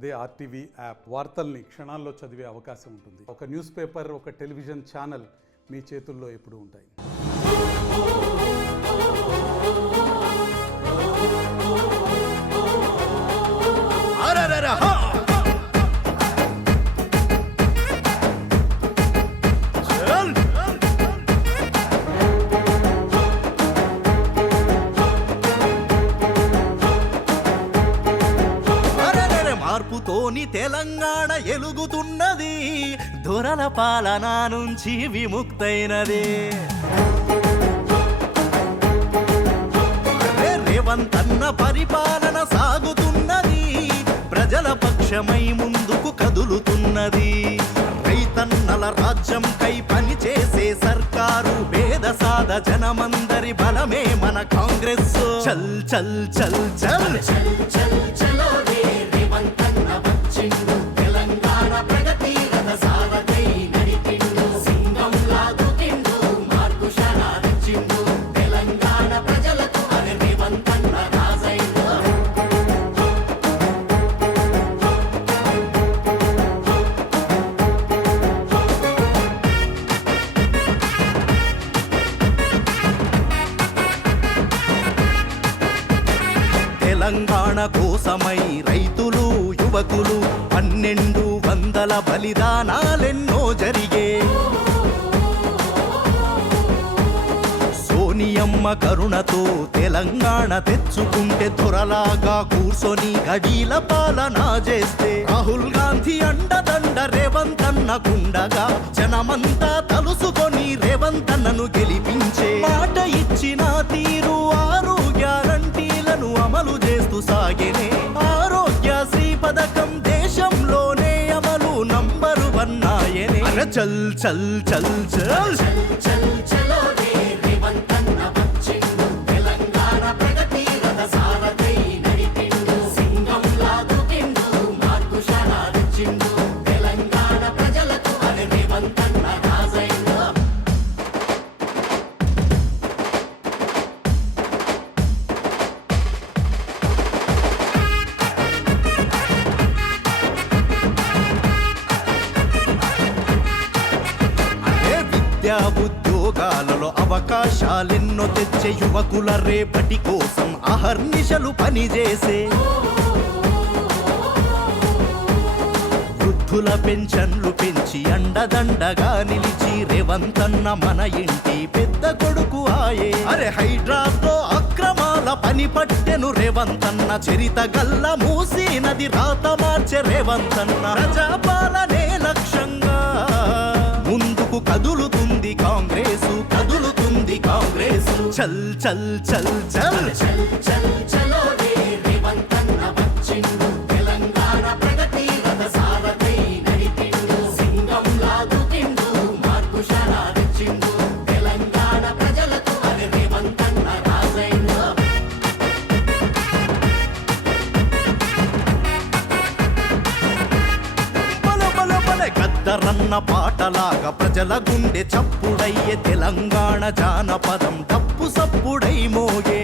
అదే RTV app వార్తల్ని క్షణాల్లో చదివే అవకాశం ఉంటుంది. ఒక న్యూస్ పేపర్, ఒక టెలివిజన్ ఛానల్ మీ చేతుల్లో ఎప్పుడూ ఉంటాయి. మార్పుతోని తెలంగాణ ఎలుగుతున్నది, దొరల పాలన నుంచి విముక్తైనది. రేవంత్ అన్న పరిపాలన సాగుతున్నది, ప్రజల పక్షమై ముందుకు కదులుతున్నది. రైతన్నల రాజ్యం కై పనిచేసే సర్కారు, పేద సాద జనమందరి బలమే మన కాంగ్రెస్. చల్ చల్ చల్ చల్ చల్ చల్ చలో రే రేవంత్ అన్న వచ్చిండు, తెలంగాణ ప్రగతి రథ సారథై నడిపిండు. సింగం లాగుతిండు, మార్పు శరాదించిండు, తెలంగాణ ప్రజలకు అనే రేవంత్ అన్న రాజైండు. తెలంగాణ కోసమై రైతులు యువకులు 1200 బలిదానాలెన్నో జరిగే. సోనియమ్మ కరుణతో తెలంగాణ తెచ్చుకుంటే, దొరలాగా కూర్చొని గడీల పాలన చేస్తే, రాహుల్ గాంధీ అండదండ రేవంత్ అన్నకుండగా, జనమంతా తలుసుకొని రేవంత్ అన్నను గెలిపించే. మాట ఇచ్చిన తీరు 6 గ్యారంటీలను అమలు చేస్తూ సాగేనే. ఆరోగ్యశ్రీ పథకం దేశంలోనే అమలు నంబర్ 1 ఆయనే. చల్ చల్ చల్ చల్ చల్ చలో రే రేవంత్ అన్న వచ్చిండు, తెలంగాణ ప్రగతి రథ సారథై నడిపిండు. సింగం లాగుతిండు, మార్పు శరాదించిండు, తెలంగాణ ప్రజలకు అనే రేవంత్ అన్న రాజైండు. విద్యా ఉద్యోగాలలో అవకాశాలెన్నో తెచ్చే, యువకుల రేపటి కోసం అహర్నిశలు పనిచేసే. వృద్ధుల పెన్షన్లు పెంచి అండదండగా నిలిచి, రేవంత్ అన్న మన ఇంటి పెద్ద కొడుకు ఆయే. అరే హైడ్రాతో అక్రమాల పని పట్టెను రేవంత్ అన్న, చరిత గల్ల మూసీ నది రాత మార్చే రేవంత్ అన్న. ప్రజాపాలనే లక్ష్యంగా ముందుకు కదులుతుంది కాంగ్రెసు, కదులుతుంది కాంగ్రెసు. చల్ చల్ చల్ చల్ చల్ చల్ చలో రే రేవంత్ అన్న వచ్చిండు, తెలంగాణ ప్రగతి రథ సారథై నడిపిండు. సింగం లాగుతిండు, మార్పు శరాదించిండు, తెలంగాణ ప్రజలకు అనే రేవంత్ అన్న రాజైండు. గద్దరన్న పాటలాగా ప్రజల గుండె చప్పుడయ్యే, తెలంగాణ జానపదం డప్పు సప్పుడై మోగే.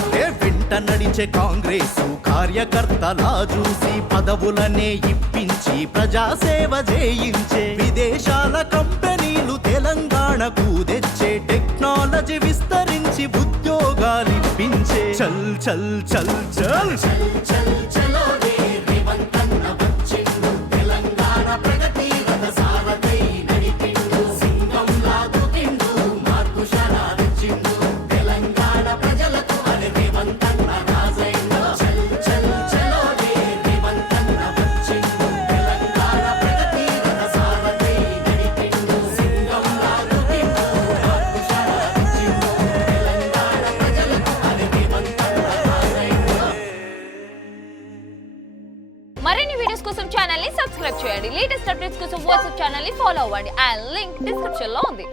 అదే వెంట నడిచే కాంగ్రెసు కార్యకర్తలా చూసి, పదవులనే ఇప్పించి ప్రజాసేవ చేయించే. విదేశాల కంపెనీలు తెలంగాణకు తెచ్చే, టెక్నాలజీ విస్తరించి ఉద్యోగాలిప్పించే. చల్ చల్ చల్ చల్ చల్ చల్ చలో రే రేవంత్ అన్న వచ్చిండు, తెలంగాణ ప్రగతి రథ సారథై నడిపిండు. సింగం లాగుతిండు, మార్పు శరాదించిండు, తెలంగాణ ప్రజలకు అనే రేవంత్ అన్న రాజైండు. చల్ చల్ చలో రే రేవంత్ అన్న వచ్చిండు, తెలంగాణ ప్రగతి రథ సారథై నడిపిండు. సింగం లాగుతిండు, మార్పు శరాదించిండు, తెలంగాణ ప్రజలకు అనే రేవంత్ అన్న రాజైండు. మరిన్ని వీడియోస్ కోసం ఛానల్ ని సబ్స్క్రైబ్ చేయండి. లేటెస్ట్ అప్డేట్స్ కోసం వాట్సాప్ ఛానల్ ని ఫాలో అవ్వండి. ఆ లింక్ డిస్క్రిప్షన్ లో ఉంది.